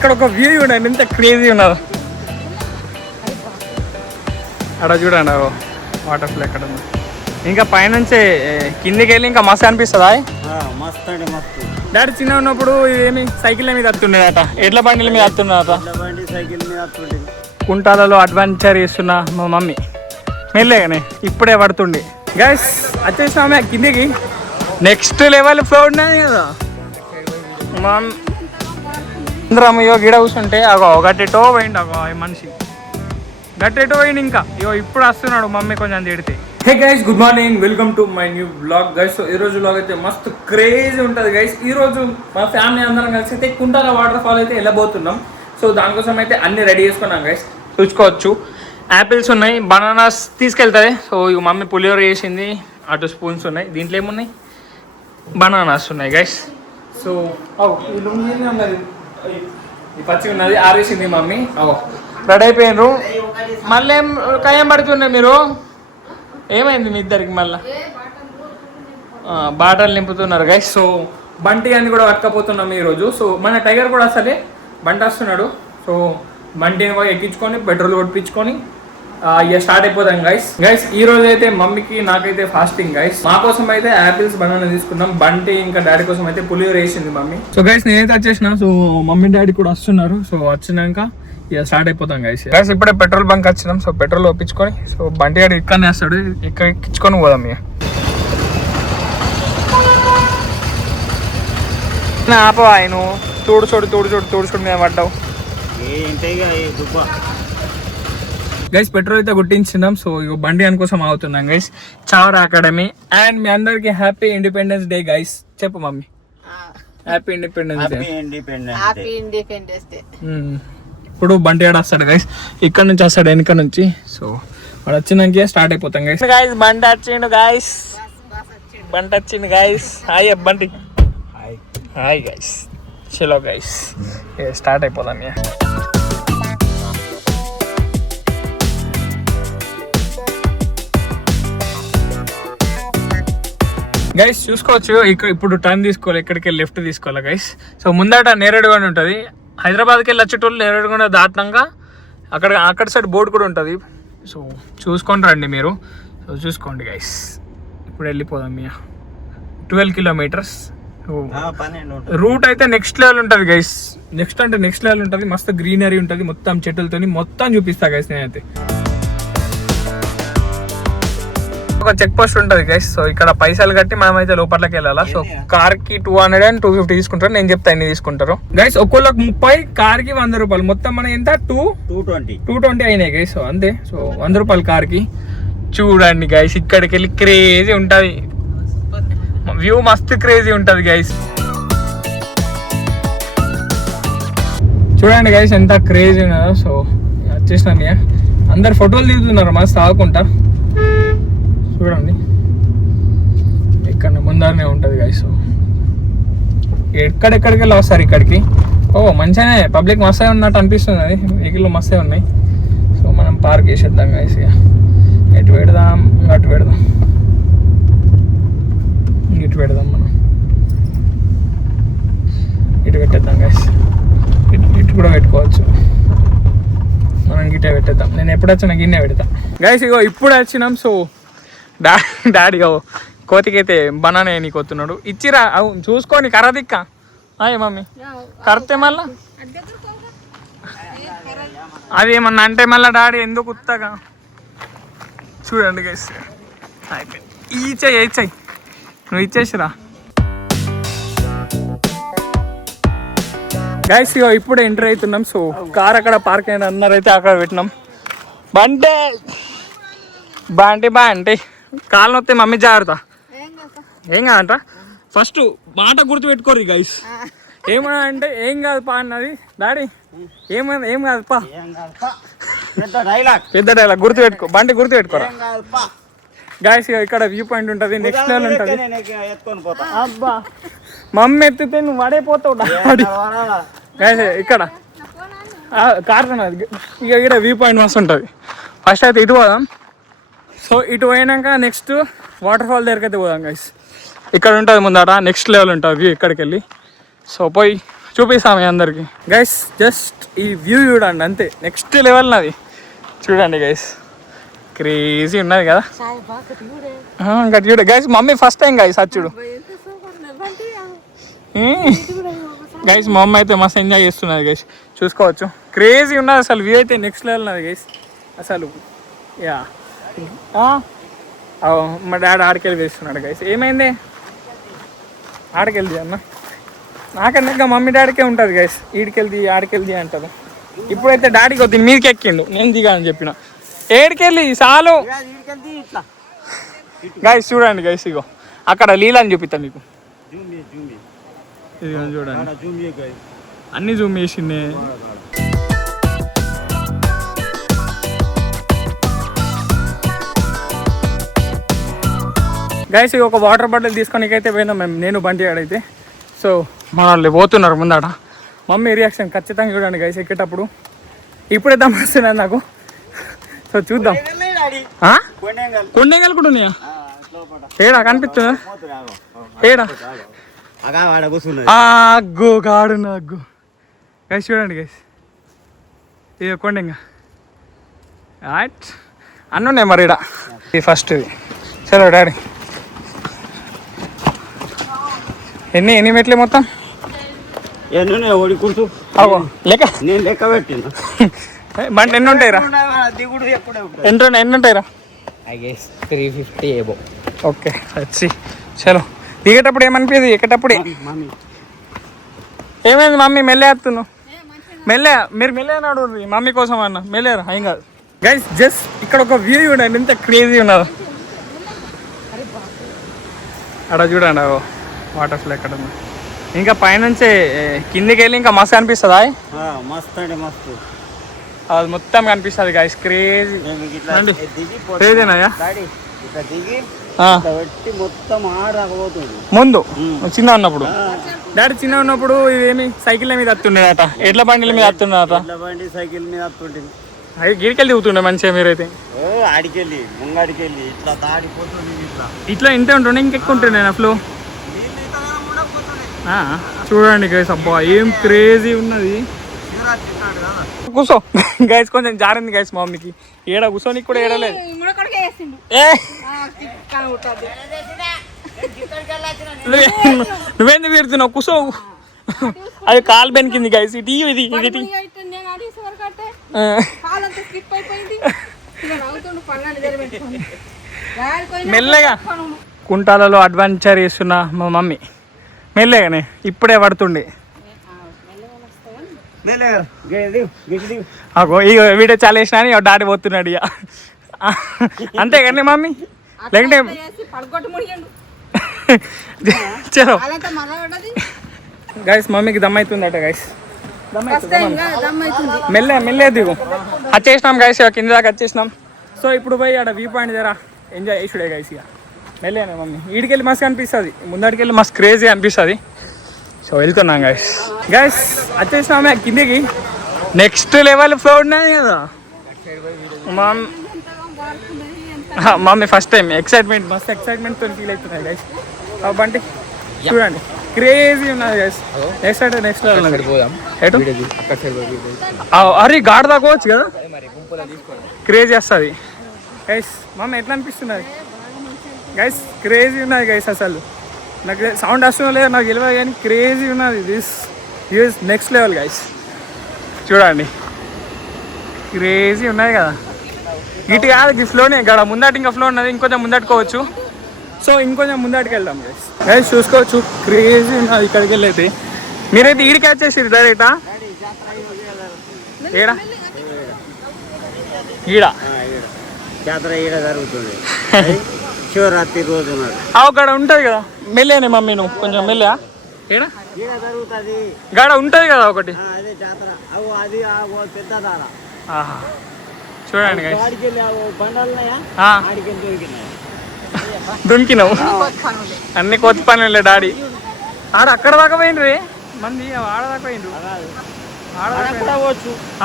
ఇక్కడ ఒక వ్యూ చూడండి ఎంత క్రేజీ ఉన్నదో. అక్కడ చూడండి వాటర్ ఫ్లో ఎక్కడ ఉంది. ఇంకా పైనుంచి కిందికి వెళ్ళి ఇంకా మస్తు అనిపిస్తుందా? డాడీ చిన్న ఉన్నప్పుడు ఏమి సైకిల్ మీద వస్తుండేదట, ఎడ్ల బండిల మీద వస్తుండేదట. కుంటాలలో అడ్వెంచర్ చేస్తున్న మా మమ్మీ మెల్లగానే ఇప్పుడే పడుతుండే. గైస్ వచ్చేసామే కిందికి. నెక్స్ట్ లెవెల్ ఫ్లో ఉన్నది కదా మా అందరమయ్యో. గిడ కూర్చుంటే అగో గట్టెటో పోయిండు, అగో మనిషి గట్టెటో పోయిండు. ఇంకా ఇగో ఇప్పుడు వస్తున్నాడు మమ్మీ కొంచెం తిడితే. Hey guys, good morning, welcome to my new blog guys. So ఈరోజు బ్లాగ్ అయితే మస్తు క్రేజీ ఉంటుంది గైస్. ఈరోజు మా ఫ్యామిలీ అందరం కలిసి అయితే కుంటాల వాటర్ ఫాల్ అయితే వెళ్ళబోతున్నాం. సో దానికోసం అయితే అన్ని రెడీ చేసుకున్నాం గైస్. చూసుకోవచ్చు యాపిల్స్ ఉన్నాయి, బనానాస్ తీసుకెళ్తుంది. సో ఇక మమ్మీ పులిహోర చేసింది, అటు స్పూన్స్ ఉన్నాయి. దీంట్లో ఏమున్నాయి? బనానాస్ ఉన్నాయి గైస్. సో ఈ లుంగి ఉన్నది, ఈ పచ్చి ఉన్నది ఆరేసింది మమ్మీ. రెడీ అయిపోయినరు. మళ్ళీ ఏం కయ్యం పడుతున్నాయి మీరు? ఏమైంది మీ ఇద్దరికి? మళ్ళీ బాటలు నింపుతున్నారు గైస్. సో బంటి అని కూడా పట్టుకపోతున్నాం ఈరోజు. సో మన టైగర్ కూడా అసలే బంటి వస్తున్నాడు. సో బంటిని కూడా ఎక్కించుకొని పెట్రోల్ కొట్టించుకొని ఇక స్టార్ట్ అయిపోతాం గైస్. ఈ రోజు అయితే మమ్మీకి నాకైతే ఫాస్టింగ్ గైస్. మా కోసం అయితే యాపిల్స్ బనానా తీసుకున్నాం. బంటి ఇంకా డాడీ కోసం అయితే పులిహోర వేసింది మమ్మీ. సో గైస్ నేనైతే వచ్చేసిన. సో మమ్మీ డాడీ కూడా వస్తున్నారు. సో వచ్చినాక ఇక స్టార్ట్ అయిపోతాం గైస్. ఇప్పుడే పెట్రోల్ బంక్ వచ్చినాం. సో పెట్రోల్ ఒప్పించుకొని సో బంటి డాడీ ఇక్కడనే వస్తాడు, ఇక్కడ ఎక్కించుకొని పోదాం. ఇక ఆపవా ఆయన తోడు మేము పడ్డావు గైస్. పెట్రోల్ అయితే కొట్టించినాం. సో ఇక బండి అనుకోసం అవుతున్నాం గైస్. చావరా అకాడమీ అండ్ మీ అందరికి హ్యాపీ ఇండిపెండెన్స్ డే గైస్. చెప్పు మమ్మీ. Happy independence day. ఇప్పుడు బండి ఆడ వస్తాడు గైస్, ఇక్కడ నుంచి వస్తాడు వెనక నుంచి. సో వాడు వచ్చినాక స్టార్ట్ అయిపోతాం గైస్. బండి వచ్చిండు గైస్, బండి వచ్చింది గైస్. హాయ్ బండి, హాయ్ గైస్. చలో గైస్ స్టార్ట్ అయిపోతాం. గైస్ చూసుకోవచ్చు ఇక్కడ ఇప్పుడు టర్న్ తీసుకోవాలి, ఎక్కడికి వెళ్ళి లెఫ్ట్ తీసుకోవాలి గైస్. సో ముందట నేరేడుగొండ ఉంటుంది. హైదరాబాద్కి వెళ్ళి వచ్చేటోళ్ళు నేరేడుగొండ దాటినాక అక్కడ సైడ్ బోర్డు కూడా ఉంటుంది. సో చూసుకొని రండి మీరు. సో చూసుకోండి గైస్. ఇప్పుడు వెళ్ళిపోదాం. 12 కిలోమీటర్స్ రూట్ అయితే నెక్స్ట్ లెవెల్ ఉంటుంది గైస్. నెక్స్ట్ లెవెల్ ఉంటుంది. మస్తు గ్రీనరీ ఉంటుంది, మొత్తం చెట్లతోని మొత్తం చూపిస్తా గైస్ నేనైతే. ఒక చెక్ పోస్ట్ ఉంటుంది గైస్. సో ఇక్కడ పైసలు కట్టి మనం అయితే లోపలికి వెళ్ళాలా. సో కార్ కి 200 and 250 తీసుకుంటారు. నేను చెప్తా ఎన్ని తీసుకుంటారు గైస్. ఒక్కొక్కరికి 30, కార్ కి 100 రూపాయలు. మొత్తం మన ఎంత 220 అయినాయి గైస్. సో అంతే. సో 100 రూపాయలు కార్ కి. చూడండి గైస్, ఇక్కడికి వెళ్ళి క్రేజీ ఉంటది, వ్యూ మస్తు క్రేజీ ఉంటది గైస్. చూడండి గైస్ ఎంత క్రేజీ ఉన్నదో. సో వచ్చేసినాను. అందరు ఫోటోలు దిగుతున్నారు మస్తు ఆగుకుంటా. చూడండి ఇక్కడ ముందరనే ఉంటుంది గైస్. ఎక్కడెక్కడికి వెళ్ళి వస్తారు ఇక్కడికి. మంచిగానే పబ్లిక్ మస్తే ఉన్నట్టు అనిపిస్తుంది. అది వెహికల్ మస్తే ఉన్నాయి. సో మనం పార్క్ చేసేద్దాం గైస్. ఎటు పెడదాం, అటు పెడదాం, ఇటు పెడదాం, మనం ఇటు పెట్టేద్దాం గైస్. ఇటు కూడా పెట్టుకోవచ్చు, మనం గిట్టే పెట్టేద్దాం. నేను ఎప్పుడు వచ్చినా గిన్నె పెడతా గైస్. ఇగో ఇప్పుడు వచ్చినాం. సో డాడీ కోతికైతే బనానా నీకు వస్తున్నాడు. ఇచ్చిరా చూసుకొని కర్రదిక్క. అయ్యే మమ్మీ కరెక్టే మళ్ళా అది ఏమన్నా అంటే మళ్ళీ డాడీ ఎందుకు ఉత్తగా. చూడండి గైస్ అయిపోయింది. ఇచ్చేయి నువ్వు ఇచ్చేసిరా గైస్. ఇగో ఇప్పుడు ఎంటర్ అవుతున్నాం. సో కార్ అక్కడ పార్క్ అయిన అన్నారైతే అక్కడ పెట్టినాం. బాంటి కాలు నొత్తే మమ్మీ జాగ్రత్త. ఏం కాదంట. ఫస్ట్ మాట గుర్తు పెట్టుకోరు గైస్. ఏమన్నా అంటే ఏం కాదు పా అన్నది డాడీ. ఏం కాదు పా, పెద్ద డైలాగ్ గుర్తు పెట్టుకో. బండి గుర్తు పెట్టుకోరా గైస్. ఇక్కడ వ్యూ పాయింట్ ఉంటుంది, నెక్స్ట్ లెవెల్ ఉంటుంది. అబ్బా మమ్మీ ఎత్తితే నువ్వు పడైపోతావు డాడీ గైస్. ఇక్కడ కార్ ఉన్నది ఇక ఇక్కడ వ్యూ పాయింట్ మస్తు ఉంటుంది. ఫస్ట్ అయితే ఇటు పోదాం. సో ఇటు పోయినాక నెక్స్ట్ వాటర్ ఫాల్ దగ్గరికి అయితే పోదాం గైస్. ఇక్కడ ఉంటుంది ముందట నెక్స్ట్ లెవెల్ ఉంటుంది వ్యూ ఇక్కడికి వెళ్ళి. సో పోయి చూపిస్తాము అందరికి గైస్. జస్ట్ ఈ వ్యూ చూడండి అంతే, నెక్స్ట్ లెవెల్ నాది. చూడండి గైస్, క్రేజీ ఉన్నది కదా. ఇంకా చూడ guys, mummy first time guys చూడు గైస్. మా మమ్మీ అయితే మస్తు ఎంజాయ్ చేస్తున్నది గైస్, చూసుకోవచ్చు. క్రేజీ ఉన్నది అసలు, వ్యూ అయితే నెక్స్ట్ లెవెల్ ఉన్నది గైస్ అసలు. యా మా డాడీ ఆడికెళ్ళి వేస్తున్నాడు గైస్. ఏమైంది ఆడికెళ్ళి అన్న? నాకన్నా ఇంకా మమ్మీ డాడీకే ఉంటుంది గైస్, ఈడికెళ్ళి ఆడికెళ్ళి అంటారు. ఇప్పుడైతే డాడీకి వద్దు మీదకి ఎక్కిండు, నేను దిగాలని చెప్పిన. ఏడికెళ్ళి చాలు గైస్. చూడండి గైస్, ఇగో అక్కడ లీలని చూపిస్తా మీకు. ఇదిగో చూడండి, అన్ని జూమ్ చేసిండే. గైస్ ఇక ఒక వాటర్ బాటిల్ తీసుకొనికైతే పోయినాం మేము, నేను బంటి ఆడైతే. సో మన వాళ్ళు పోతున్నారు ముందట. మమ్మీ రియాక్షన్ ఖచ్చితంగా చూడండి గైస్ ఎక్కేటప్పుడు. ఇప్పుడే దమ్మేస్తున్నాను నాకు. సో చూద్దాం. కొండేగలు కూడా ఉన్నాయా? ఏడా కనిపిస్తుందా? ఏడా అగ్గు కాడు అగ్గు గైస్. చూడండి గైస్, ఇది కొండెంగా అన్నీ ఉన్నాయి మరి ఇడా. ఇది ఫస్ట్ ఇది. చలో డాడీ, ఎన్ని మెట్లే మొత్తం? లెక్క నేను లెక్క పెట్టిన బండి ఎన్ని ఉంటాయిరా? ఎన్ని ఉంటాయిరా? 350 ఏబో. ఓకే వచ్చి చలో. దిగేటప్పుడు ఏమనిపించదు, ఎక్కేటప్పుడే. ఏమైంది మమ్మీ మెల్లే వేస్తున్నావు? మెల్లే మీరు మెల్లే నాడు మమ్మీ కోసం అన్న, మెల్లేరా ఏం కాదు. గైస్ జస్ట్ ఇక్కడ ఒక వ్యూ చూడండి, ఎంత క్రేజీ ఉన్నదో. అక్కడ చూడండి వాటర్ ఫ్లో ఎక్కడ ఉంది. ఇంకా పైనుంచి కిందికి వెళ్ళి ఇంకా మస్తు అనిపిస్తుందా? మస్తు అంటే మస్తు, అది మొత్తం కనిపిస్తుంది గైస్. క్రేజీ క్రేజీనాయా? ముందు చిన్న ఉన్నప్పుడు, డాడీ చిన్న ఉన్నప్పుడు ఇదేమి సైకిల్ మీద వస్తుండేదట, ఎడ్ల బండిల మీద వస్తుండేదట. సైకిల్ మీద వస్తుంటుంది, అవి గిరికెళ్ళి దిగుతుండే మంచిగా. మీరైతే ఇట్లా ఇంతే ఉంటుండే, ఇంకెక్కువ ఉంటుండే నా ఫ్లో. చూడండి గైస్, అబ్బా ఏం క్రేజీ ఉన్నది. కూర్చో గైస్, కొంచెం జారింది గైస్ మా మమ్మీకి. ఏడ కూర్చోనికి కూడా ఏడలేదు. నువ్వేందుకు పెడుతున్నావు? కూర్చో. అది కాలు బెనికింది గైస్. ఇది ఇది ఇది మెల్లగా కుంటాలలో అడ్వెంచర్ చేస్తున్న మా మమ్మీ మెల్లగానే ఇప్పుడే పడుతుండే. వీడియో చాలా వేసినా డాడీ పోతున్నాడు ఇక, అంతే కానీ మమ్మీ. లేకుంటే చలో గైస్, మమ్మీకి దమ్ అవుతుందట గైస్. మెల్లే దిగు. వచ్చేసినాం గైస్, కింద దాకా వచ్చేసినాం. సో ఇప్పుడు పోయి అక్కడ వ్యూ పాయింట్ దగ్గర ఎంజాయ్ చేసుడే గైస్. ఇక మెల్లేనా మమ్మీ, ఈడికెళ్ళి మస్తు అనిపిస్తుంది, ముందడికెళ్ళి మస్తు క్రేజీ అనిపిస్తుంది. సో వెళ్తున్నాం గైస్. గైస్ వచ్చేసినామే కిందికి, నెక్స్ట్ లెవెల్ ఫ్లో ఉన్నది కదా. మమ్మీ ఫస్ట్ టైం ఎక్సైట్మెంట్, మస్తు ఎక్సైట్మెంట్తో ఫీల్ అవుతున్నాయి గైస్. బంటి చూడండి క్రేజీ ఉన్నది గైస్. నెక్స్ట్ లెవెల్ ఉన్నది. అరే గాడి దాకోవచ్చు కదా, క్రేజీ వస్తుంది గైస్. మమ్మీ ఎట్లా అనిపిస్తున్నది గైస్? క్రేజీ ఉన్నది గైస్, అసలు నాకు సౌండ్ వస్తుందో లేదో నాకు తెలియదు కానీ క్రేజీ ఉన్నది. This is next level guys. చూడండి క్రేజీ ఉన్నది కదా. ఇటు కాదు ఈ ఫ్లోనే, ఇక్కడ ముందటి ఇంకా ఫ్లో ఉన్నది, ఇంకొంచెం ముందట్టుకోవచ్చు. సో ఇంకొంచెం ముందటికి వెళ్దాం గైస్. గైస్ చూసుకోవచ్చు క్రేజీ ఉన్నది. ఇక్కడికి వెళ్ళైతే మీరైతే ఈడికి వచ్చేసి డైరెక్టా ఏడా ఈడ జాతర ఈడ జరుగుతుంది శివరాత్రి రోజు. అక్కడ ఉంటుంది కదా, మెల్లేనే మమ్మీ నువ్వు కొంచెం మెల్లె. ఏడా జరుగుతుంది గాడ ఉంటుంది కదా ఒకటి చూడండి దునికినావు అన్ని కొత్త పనులే డాడీ. అక్కడ దాకా పోయిండ్రు మంది, ఆడదాకా పోయిండ్రు.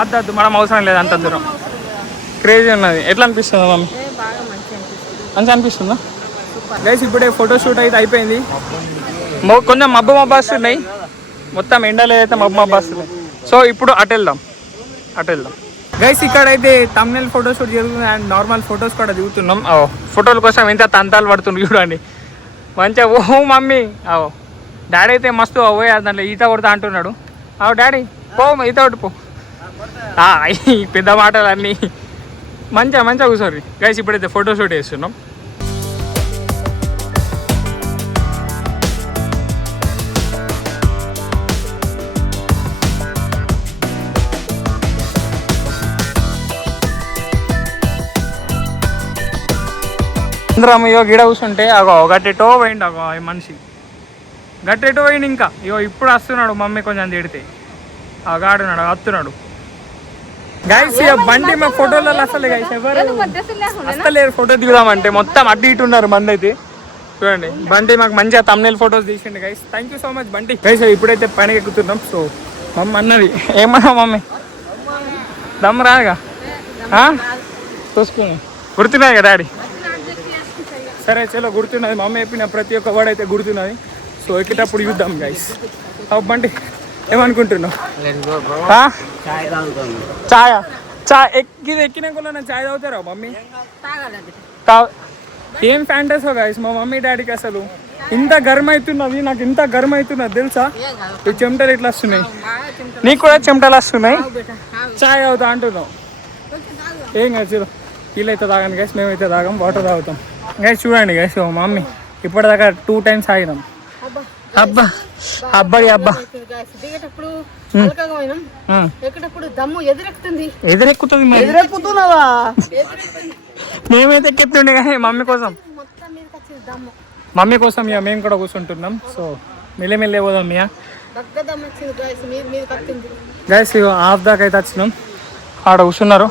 అద్దు మనం అవసరం లేదు అంత దూరం. క్రేజీ ఉన్నది. ఎట్లా అనిపిస్తుందా మమ్మీ? మంచిగా అనిపిస్తుందా గైస్? ఇప్పుడే ఫోటోషూట్ అయితే అయిపోయింది. కొంచెం మబ్బు వస్తున్నాయి, మొత్తం ఎండలో అయితే మా బస్సులు. సో ఇప్పుడు అటు వెళ్దాం గైస్. ఇక్కడైతే తమ్నెల్ ఫోటోషూట్ జరుగుతుంది అండ్ నార్మల్ ఫొటోస్ కూడా దిగుతున్నాం. ఫోటోల కోసం ఎంత తంతాలు పడుతుంది చూడండి మంచిగా. ఓ మమ్మీ డాడీ అయితే మస్తు అవే దాంట్లో ఈత కొడతా అంటున్నాడు. డాడీ పో ఈత కొట్టు పో. ఈ పెద్ద మాటలు అన్నీ మంచిగా కూర్చోరు గైస్. ఇప్పుడైతే ఫోటోషూట్ వేస్తున్నాం. అందరమయ్యో గిడ కూర్చుంటే గట్టెటో పోయిండు ఈ మనిషి గట్టెటో పోయిండు. ఇంకా ఇప్పుడు వస్తున్నాడు మమ్మీ కొంచెం తిడితే గాడున్నాడు వస్తున్నాడు గైస్. బండి మా ఫోటోలలో అసలు గైస్ ఎవరు అస్తలేరు ఫోటో దిగుదామంటే మొత్తం అడ్డు ఇటు ఉన్నారు మంది అయితే. చూడండి బండి మాకు మంచిగా తమ్నెల్ ఫొటోస్ తీసిండు guys. Thank you so much Bunty guys. ఇప్పుడైతే పైన ఎక్కుతున్నాం. సో మమ్మీ అన్నది ఏమన్నా మమ్మీ దమ్ రాగా చూసుకుని గుర్తున్నాయి కదా డాడీ. సరే చలో గుర్తున్నది మమ్మీ చెప్పిన ప్రతి ఒక్క వర్డ్ అయితే గుర్తున్నది. సో ఎక్కేటప్పుడు చూద్దాం గైస్. బండి ఏమనుకుంటున్నావు? చాయ్ ఎక్కిన కూడా చాయ్ తాగుతారా మమ్మీ? ఏం ఫ్యాంటసో గైస్ మా మమ్మీ డాడీకి. అసలు ఇంత గర్మ అవుతున్నది నాకు, ఇంత గర్మ అవుతున్నది తెలుసా. ఈ చెమటలు ఇట్లా వస్తున్నాయి, నీకు కూడా చెమటలు వస్తున్నాయి. చాయ్ తాగుతా అంటున్నావు. ఏం కాదు చలో వీళ్ళైతే తాగండి గైస్, మేమైతే తాగాం వాటర్ తాగుతాం గైస్. చూడండి గైస్ మా మమ్మీ ఇప్పటిదాకా 2 times ఆగినాం. అబ్బాయి ఎదురెక్కుతుంది మేమైతే ఎక్కెత్తుండే కానీ మమ్మీ కోసం ఇక మేము కూడా కూర్చుంటున్నాం. సో మెల్లమెల్లే పోదాం ఇక గైస్. హాఫ్ దాకా అయితే వచ్చినాం, ఆడ కూర్చున్నారు.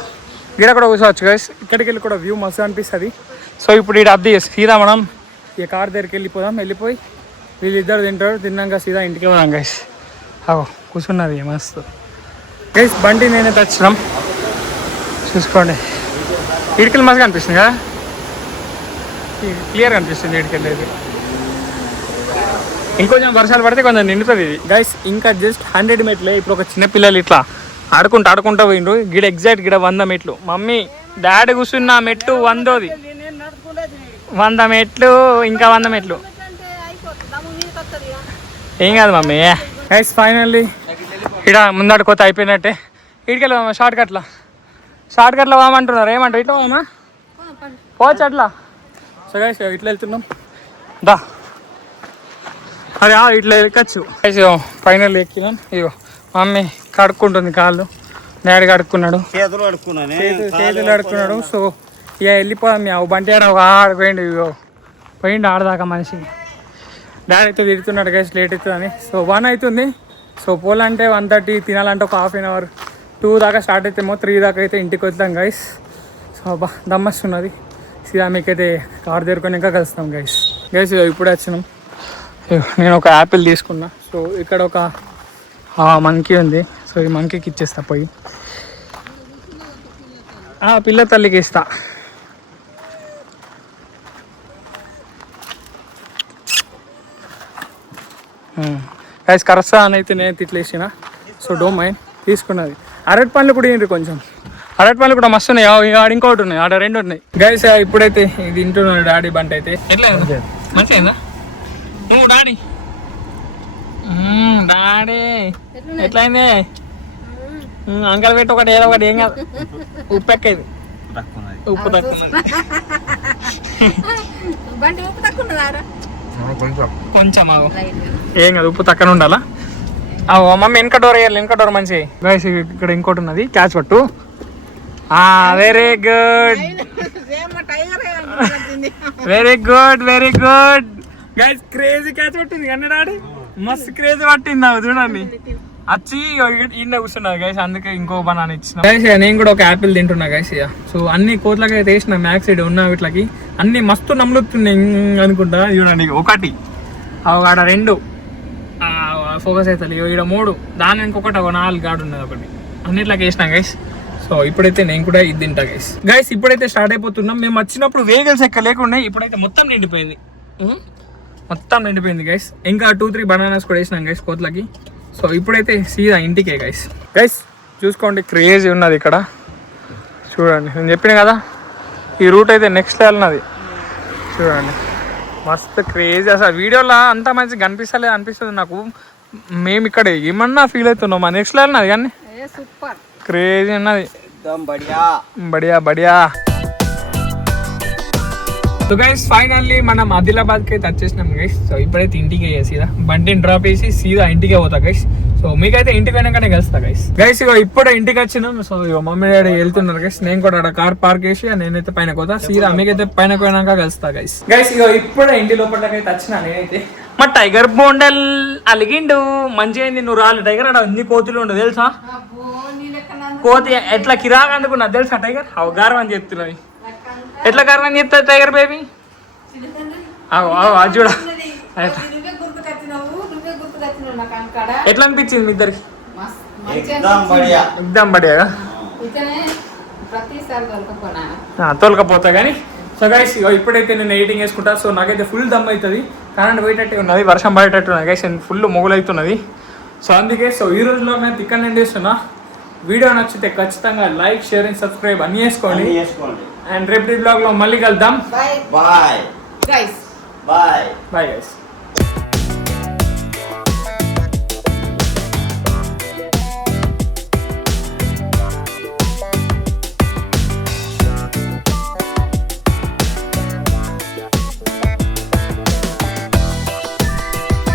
గిడ కూడా కూర్చోవచ్చు గైస్. ఇక్కడికి వెళ్ళి కూడా వ్యూ మస్తు అనిపిస్తుంది. సో ఇప్పుడు ఇక్కడ అబ్ది సీదా మనం ఇక కార్ దగ్గరికి వెళ్ళిపోయి వీళ్ళిద్దరు తింటారు. తిన్నాక సీదా ఇంటికి పోదాం గైస్. కూర్చున్నది మస్తు గైస్. బండి నేనే తెచ్చినాం చూసుకోండి. ఇటుకెళ్ళి మస్తు కనిపిస్తుంది కదా, క్లియర్ కనిపిస్తుంది ఇటుకెళ్ళి అయితే. ఇంకొంచెం వర్షాలు పడితే కొంచెం నిండుతుంది ఇది గైస్. ఇంకా జస్ట్ 100 మెట్లే. ఇప్పుడు ఒక చిన్న పిల్లలు ఇట్లా ఆడుకుంటా పోయిండ్రు. గిడ ఎగ్జాక్ట్ గిడ 100 మెట్లు. మమ్మీ డాడీ కూర్చున్న మెట్టు 100ది 100 మెట్లు ఇంకా 100 మెట్లు. ఏం కాదు మమ్మీ గైస్. ఫైనల్లీ ఇక్కడ ముందడు కొత్త అయిపోయినట్టే. ఇటుకెళ్ళి షార్ట్ కట్లో పోమంటున్నారు. ఏమంటారు ఇట్లా పోమా పోవచ్చు అట్లా. సో గైస్ ఇట్లా వెళ్తున్నాం దా. అదే ఇట్లా ఎక్కచ్చు గైస్. ఫైనల్లీ ఎక్కినాం. ఇగో మమ్మీ కడుక్కుంటుంది కాళ్ళు, డాడీ కడుక్కున్నాడు, చేతులు కడుక్కున్నాడు. సో ఇక వెళ్ళిపోదాం. బంటి ఆడిపోయిండు, ఇగో పోయిండు ఆడదాకా మనిషి. డాడీ అయితే తిడుతున్నాడు గైస్ లేట్ అవుతుందని. సో 1 అవుతుంది. సో పోలంటే 1:30, తినాలంటే ఒక ½ hour. 2 దాకా స్టార్ట్ అయితేమో 3 దాకా అయితే ఇంటికి వస్తాం గైస్. సో దమ్మస్తున్నది. సీదా మీకైతే కార్ దగ్గరకొని ఇంకా కలుస్తాం గైస్. ఇప్పుడే వచ్చినాం. నేను ఒక యాపిల్ తీసుకున్నా. సో ఇక్కడ ఒక మంకీ ఉంది. సో ఈ మంకీకి ఇచ్చేస్తా పోయి, పిల్ల తల్లికి ఇస్తా. గైస్ కరస్తా అని అయితే నేను తిట్లేసిన. సో డోంట్ మైండ్ తీసుకున్నది. అరటి పండ్లు కూడా ఏంటి కొంచెం, అరటి పండ్లు కూడా మస్తు ఉన్నాయి. ఆడ ఇంకోటి ఉన్నాయి, ఆడ 2 ఉన్నాయి గైస్. ఇప్పుడైతే ఇది తింటున్నాడు డాడీ బంటి అయితే. ఎట్లా మంచిగా డాడీ డాడీ ఎట్లయింది? అంకల్ పెట్టి ఒకటి ఏదో ఒకటి. ఏం కాదు, ఉప్పు ఎక్కది, ఉప్పు తక్కువ కొంచెం ఏం కాదు, ఉప్పు తక్కువ ఉండాలా. మమ్మీ వెనక డోర్ వేయాలి, వెనక డోర్ మంచి గైస్. ఇక్కడ ఇంకోటి ఉన్నది, క్యాచ్ పట్టు. Very good very good guys. Crazy catch పట్టింది కానీ డాడీ, మస్తు క్రేజీ పట్టింది. చూడండి వచ్చి ఇండ కూర్చున్నారు గైస్. అందుకే ఇంకో బనానా ఇచ్చిన గైస్. నేను కూడా ఒక యాపిల్ తింటున్నా గైస్. సో అన్ని కోట్లకి అయితే వేసిన మ్యాక్స్ సైడ్ ఉన్న వీటికి అన్ని మస్తు నమ్ములుతున్నాయి అనుకుంటా. చూడండి ఒకటి ఆడ 2 ఫోకస్ అవుతుంది, ఈడ 3, దాని ఇంకొకటి 4 గాడు ఉన్నది ఒకటి. అన్నిట్లకి వేసినాం గైస్. సో ఇప్పుడైతే నేను కూడా ఇది తింటా గైస్. ఇప్పుడైతే స్టార్ట్ అయిపోతున్నాం. మేము వచ్చినప్పుడు వెహికల్స్ ఎక్క లేకుండా ఇప్పుడైతే మొత్తం నిండిపోయింది గైస్. ఇంకా 2-3 బనానాస్ కూడా వేసినాం గైస్ కోట్లకి. సో ఇప్పుడైతే సీదా ఇంటికే గైస్. చూసుకోండి క్రేజీ ఉన్నది ఇక్కడ చూడండి. నేను చెప్పిన కదా ఈ రూట్ అయితే నెక్స్ట్ లెవెల్ ఉన్నది చూడండి. మస్తు క్రేజీ అసలు వీడియోలో అంత మంచిగా అనిపిస్తుంది నాకు. మేము ఇక్కడ ఏమన్నా ఫీల్ అవుతున్నాం. మా నెక్స్ట్ లెవెల్ ఉన్నది కానీ సూపర్ క్రేజీ ఉన్నది. Badiya Badiya. So guys finally మనం ఆదిలాబాద్కి అయితే వచ్చేసినాం గైస్. సో ఇప్పుడైతే ఇంటికి సీదా బండిని డ్రాప్ చేసి సీదా ఇంటికే పోతా గైస్. సో మీకైతే ఇంటికి పోయినాకనే కలుస్తా గైస్. ఇగో ఇప్పుడే ఇంటికి వచ్చినాం. సో ఇగో మమ్మీ డాడీ వెళ్తున్నారు గైస్. నేను కూడా అక్కడ కార్ పార్క్ చేసి నేనైతే పైన పోతా సీదా. మీకైతే పైన పోయినాక కలుస్తా గైస్. ఇగో ఇప్పుడే ఇంటి లోపలకైతే వచ్చినా నేనైతే. మా టైగర్ బోండల్ అలిగిండు మంచిగా అయింది. నువ్వు రాలి టైగర్ అక్కడ అన్ని కోతులు ఉండవు తెలుసా. కోతి ఎట్లా కిరాగా అందుకున్నా తెలుసా టైగర్. అవు గారం అని చెప్తున్నావు. ఎట్లా కారణం చెప్తారు టైగర్ బేబీ. అది చూడ ఎట్లా అనిపించింది మీ ఇద్దరికి. ఎగ్దాం బడియాగా తోలుకపోతా కానీ. సో గైస్ ఇప్పుడైతే నేను ఎడిటింగ్ వేసుకుంటా. సో నాకైతే ఫుల్ దమ్ అవుతుంది. కరెంట్ పోయేటట్టు ఉన్నది, వర్షం పడేటట్టు ఉన్నది గైస్. ఫుల్ మొగులవుతున్నది. సో అందుకే సో ఈ రోజులో నేను తిక్కని ఎండేస్తున్నా. వీడియో నచ్చితే ఖచ్చితంగా లైక్ షేర్ అండ్ సబ్స్క్రైబ్ అన్ని చేసుకోండి. అండ్ రేపటి బ్లాగ్ లో మళ్ళీ కలుద్దాం. Bye guys. Bye bye guys.